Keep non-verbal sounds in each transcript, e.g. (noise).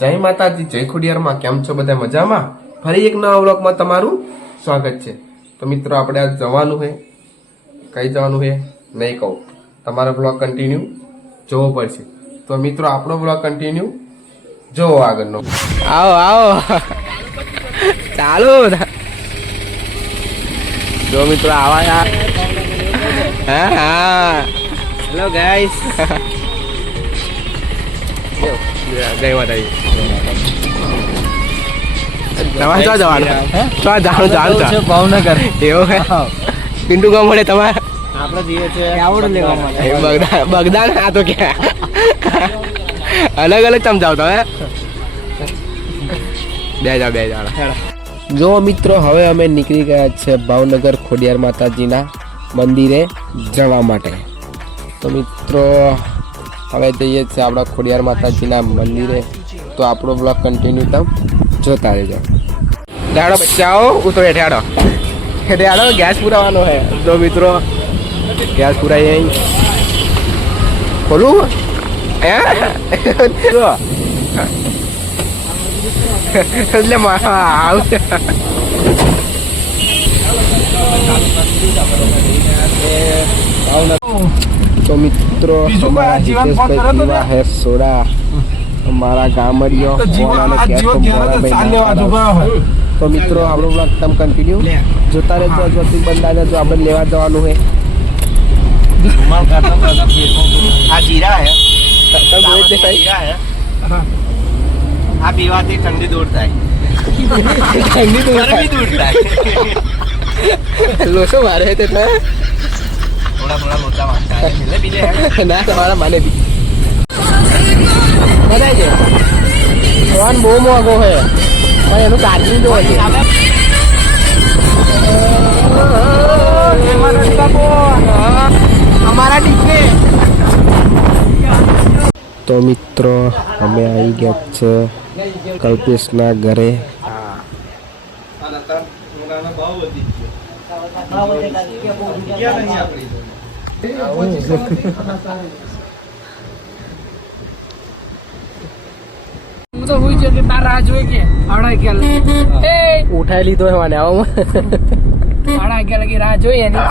જય માતાજી જય ખોડિયારમાં. કેમ છો બધા મજામાં? ફરી એક નવા વ્લોગમાં તમારું સ્વાગત છે. તો મિત્રો આપણે આજ જવાનું છે. કઈ જવાનું છે? નહીં કહું. તમારો બ્લોગ કન્ટિન્યુ જોવો પડશે. તો મિત્રો આપણો બ્લોગ કન્ટિન્યુ જોવો આગળનો. આવો આવો. ચાલો જો મિત્રો આવા હા હા. હેલો ગાઈસ (laughs) જય માતાજી તમારે ક્યાં જવાનું? ક્યાં જવાનું જવાનું ભાવનગર. એવું હે? પિન્ટુ ગામ મળે તમારે? આપણે જઈએ છે આવડ લેવા માટે. બગદાન બગદાન આ તો ક્યાં અલગ અલગ સમજાવ તમે બે જા બે જા જો મિત્રો હવે અમે નીકળી ગયા છે ભાવનગર ખોડિયાર માતાજીના મંદિરે જવા માટે. તો મિત્રો હવે જઈએ છીએ આપણા ખોડિયાર માતાજીના મંદિરે. તો આપણો બ્લોગ કન્ટિન્યુ તમ જોતા રહેજો. હેઠાડો બચ્ચાઓ, ઉતરો હેઠાડો હેઠાડો ગેસ પુરાવાનો હે. તો મિત્રો ગેસ પુરાઈ અહીં. ખોલું? એટલે આવશે તો મિત્રો અમારા હિતેશભાઈ પીવા હે સોડા. અમારા ગામડીઓ તો મિત્રો આપણો બ્લોગ તમ કન્ટિન્યુ જોતા રહેજો જો તું બંધા જો આપણે લેવા જવાનું હે આ જીરા હે? તમે જોઈ દે દેખાય. આ પીવાથી ઠંડી દૂર થાય. ઠંડી દૂર થાય. લોસો મારે તો. બહુ મોંઘો છે એનું છે અમારા ટીચરે તો મિત્રો, અમે આવી ગયા છે કલ્પેશના ઘરે. હું તો અગિયાર એ ઉઠાઈ લીધો મને લગી રાહ જોઈ એની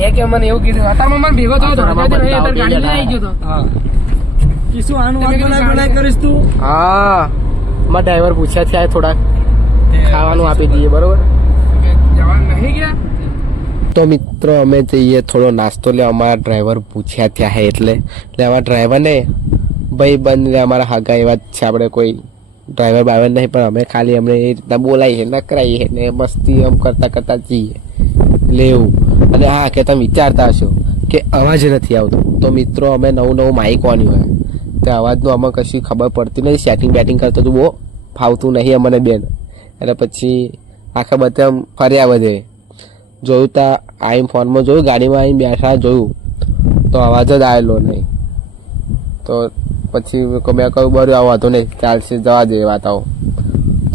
એ કે મને એવું કીધું અત્યારમાં મને ભેગો થયો હતો તો ગાડી લઈ આવી ગયો હતો તમે કરીશ તું હા મારા ડ્રાઈવર પૂછ્યા છે આ થોડાક ખાવાનું આપી દઈએ, બરોબર? તો મિત્રો, અમે જઈએ થોડો નાસ્તો લેવા. અમારા ડ્રાઈવર પૂછ્યા ત્યાં હે એટલે. એટલે અમારા ડ્રાઈવરને ભાઈ, બંધ અમારા હાગા એવા જ છે. આપણે કોઈ ડ્રાઈવર બાઈવર નહીં, પણ અમે ખાલી અમને એ રીતના બોલાવીએ નકરાઈએ ને મસ્તી આમ કરતાં કરતાં જઈએ. લેવું અને હા, કે તમે વિચારતા હશો કે અવાજ નથી આવતો. તો મિત્રો, અમે નવું નવું માઇક ઓન્યું હોય તો અવાજનું અમે કશું ખબર પડતી નથી સેટિંગ બેટિંગ કરતો તો બહુ ફાવતું નહીં અમને બેન. એટલે પછી આખા બધા ફર્યા બધે. જોયું તા આઈને ફોનમાં જોયું, ગાડીમાં આવીને બેઠા જોયું. તો અવાજ જ આવેલો નહીં. તો પછી મેં કહ્યું- બરું આવો વાંધો નહીં, ચાલશે, જવા દે વાત આવો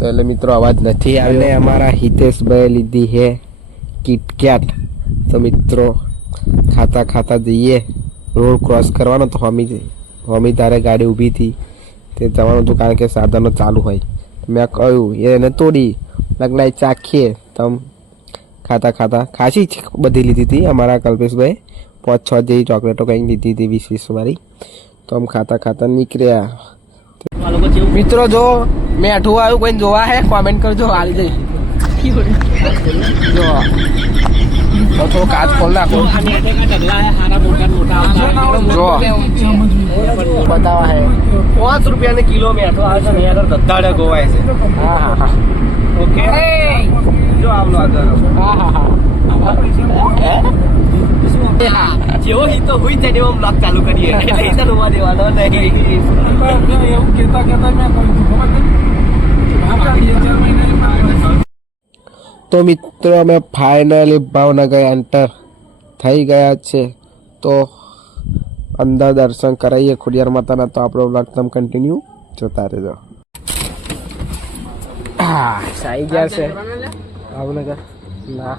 તો એટલે મિત્રો અવાજ નથી આવ્યો. અમારા હિતેશભાઈએ લીધી હે કિટકેટ. તો મિત્રો, ખાતા ખાતા જઈએ. રોડ ક્રોસ કરવાનો તો હમી હમી તારે ગાડી ઊભી હતી. તે જવાનું હતું કારણ કે સાધનો ચાલુ હોય. મેં કહ્યું, એને તોડી લગ્નાઈ ચાખીએ, તમ ખાતા ખાતા. ખાસી બધી લીધી હતી અમારા કલ્પેશભાઈ. પાંચ છ જેવી ચોકલેટો કંઈક લીધી હતી, વીસ વીસ વાળી. તો આમ ખાતા ખાતા નીકળ્યા. મિત્રો જો અઠવું આવ્યું કોઈ જોવા હે? કોમેન્ટ કરજો, હાલ જઈ જો. કાચ ખોલ નાખો. જો. બતાવા હે. પાંચ રૂપિયાની કિલો મેઠો આવે છે ને આગળ ગોવાય છે. હા હા હા ઓકે જો આવલો આગળ હા હા હા જેવો હિતો હુઈ જાય એવો બ્લોગ ચાલુ કરીએ એટલે હિતો હોવા દેવાનો નહીં એવું કહેતા કહેતા મેં કહ્યું ખબર નથી આપણા બે ચાર મહિનાની માંગ તો મિત્રો અમે ફાઇનલી ભાવનગર એન્ટર થઈ ગયા છે. તો અંદર દર્શન કરાવીએ ખુડિયાર માતાના તો આપણો બ્લોગ તમે કન્ટિન્યુ જોતા રહેજો. આવી ગયા છે. ભાવનગર. ના.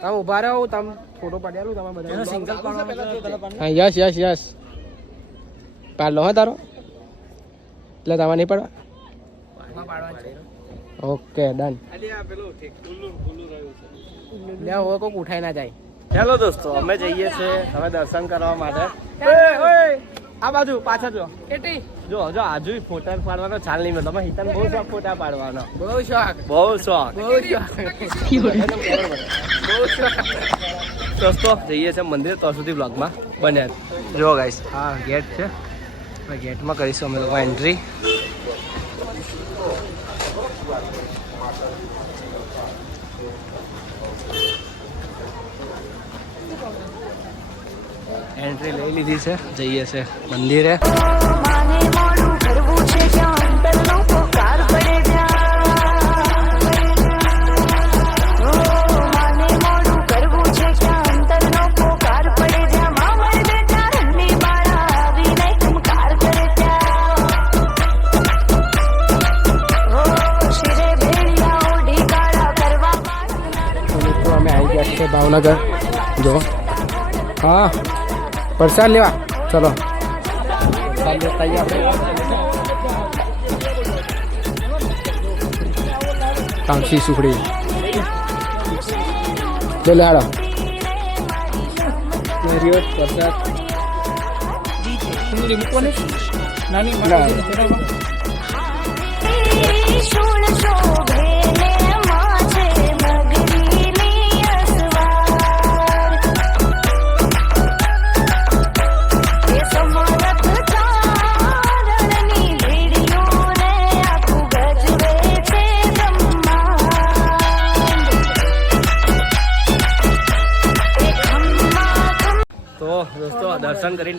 તમે ઊભા રહો તમે ફોટો પાડ્યાલું તમે બધા સિંગલ યસ યસ યસ. પાડલો હા તારો. એટલે તમારે નહીં પાડવા? Okay done. લે હવે કોઈક ઉઠાઈ ના જાય. હેલો દોસ્તો અમે જઈએ છીએ હવે દર્શન કરવા માટે. આ બાજુ પાછળ જો. કેટલી જો જો આજુ ફોટા પાડવાનો ચાલ નહીં હિતન બહુ શોખ ફોટા પાડવાનો. બહુ શોખ. બહુ શોખ. બહુ શોખ. બહુ શોખ. દોસ્તો જઈએ છીએ મંદિર તો સુધી બ્લોગમાં બન્યા જો ગાઈસ આ ગેટ છે. ગેટમાં કરીશું અમે લોકો એન્ટ્રી એન્ટ્રી લઈ લીધી છે. જઈએ છે મંદિરે. ભાવનગર. જો. હા. પ્રસાદ લેવા. ચલો. કાંસી સુખડી. લે લે હાડો પ્રસાદ નાની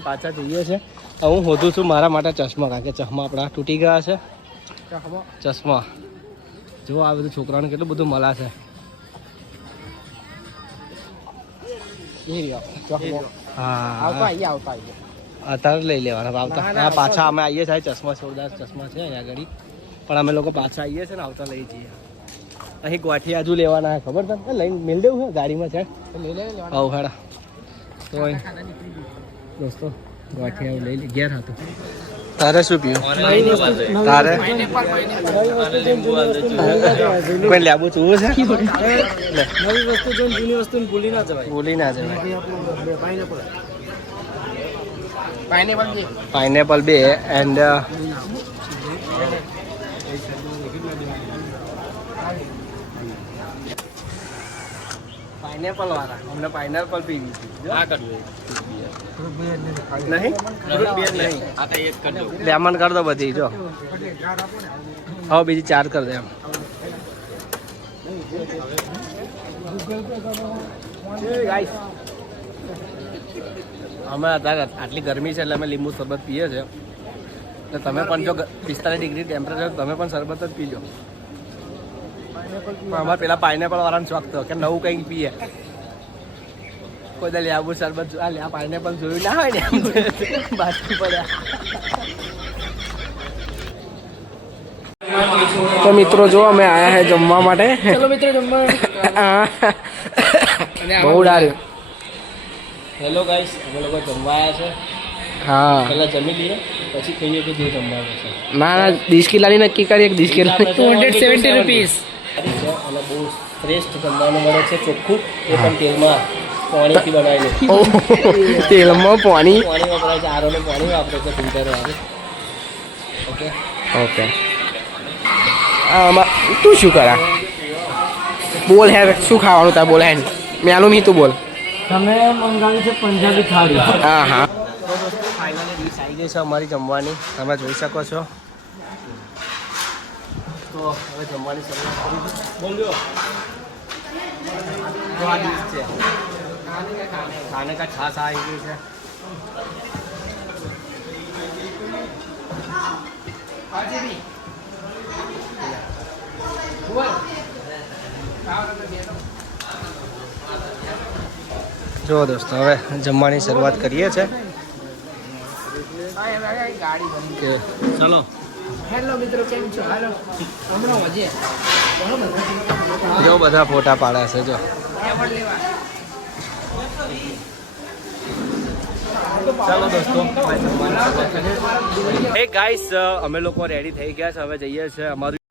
પાછા જઈએ છે. હું હોધું છું મારા માટે ચશ્મા કારણ કે ચશ્મા આપણા તૂટી ગયા છે. ચશ્મા? જો આ બધું છોકરાઓને કેટલું બધું મળે છે. અત્યારે લઈ લેવાના આવતા. પાછા અમે આવીએ છીએ ચશ્મા જોરદાર ચશ્મા છે અહીંયા આગળ. પણ અમે લોકો પાછા આવીએ છીએ ને આવતા લઈ જઈએ. અહીં ગોઠી આજુ લેવાના ખબર તમને લઈને મેળ દેવું ગાડીમાં છે. આવું હેડા તો અહીં દોસ્તો ગાંઠિયા લઈ લે. ઘેર હતું તારે શું પીવું? તારે? કોઈ લેબુ ચૂવું છે? નવી વસ્તુ જોઈને જૂની વસ્તુ ભૂલી ના જવાય. ભૂલી ના જવાય પાઇનેપલ બી પાઇનેપલ બે એન્ડ પાઇનેપલ વાળા. અમને પાઇનેપલ પી દીધી આ કરવું લેમન કર દો. બધી જો. હવે બીજી ચાર કર દે એમ. અમે અત્યારે આટલી ગરમી છે એટલે અમે લીંબુ શરબત પીએ છીએ. એટલે તમે પણ જો પિસ્તાલીસ ડિગ્રી ટેમ્પરેચર તમે પણ શરબત જ પીજો. અમારે પેલા પાઇનેપલ વાળાનો શોખ થયો કે નવું કંઈક પીએ. કોઈ દે લીંબુ શરબત આ લે- આ પણ જોયું ના હોય ને બાકી પડ્યા તો મિત્રો જો અમે આયા છે જમવા માટે. ચલો મિત્રો જમવા બહુ ડાર્યું. હેલો ગાઈસ અમે લોકો જમવા આવ્યા છે. હા. પહેલા જમી લઈએ પછી કહીએ કે જે જમવાનું છે. ના ના ડીશ કિલાની નક્કી કરી એક ડીશ હંડ્રેડ સેવન્ટી રૂપીસ સારી છે અને બહુ શ્રેષ્ઠ જમવાનું મળે છે ચોખ્ખું એ પણ તેલમાં. પાણીથી તેલમાં પાણી. પાણી વપરાય છે આરોનું પાણી વાપરે છે ફિલ્ટર ઓકે? ઓકે. આમાં તું શું કરા? બોલ હે શું ખાવાનું તાર બોલ હે મેલું નહીં તું બોલ. તમે મંગાવી છે પંજાબી થાળી. હા હા. તો ફાઇનલી ડીશ આવી ગઈ છે અમારી જમવાની. તમે જોઈ શકો છો. તો હવે જમવાની શરૂઆત કરી બોલ્યો. તો આ ડીશ છે. ખાને का આવી ગઈ છે. જો દોસ્તો હવે જમવાની શરૂઆત કરીએ છે. કે ચલો. હેલો મિત્રો કેમ છો? હાલો. હમણાં જો બધા ફોટા પાડ્યા છે જો. લેવા. ચાલો દોસ્તો હે ગાઈસ અમે લોકો રેડી થઈ ગયા છે. હવે જઈએ છીએ અમારું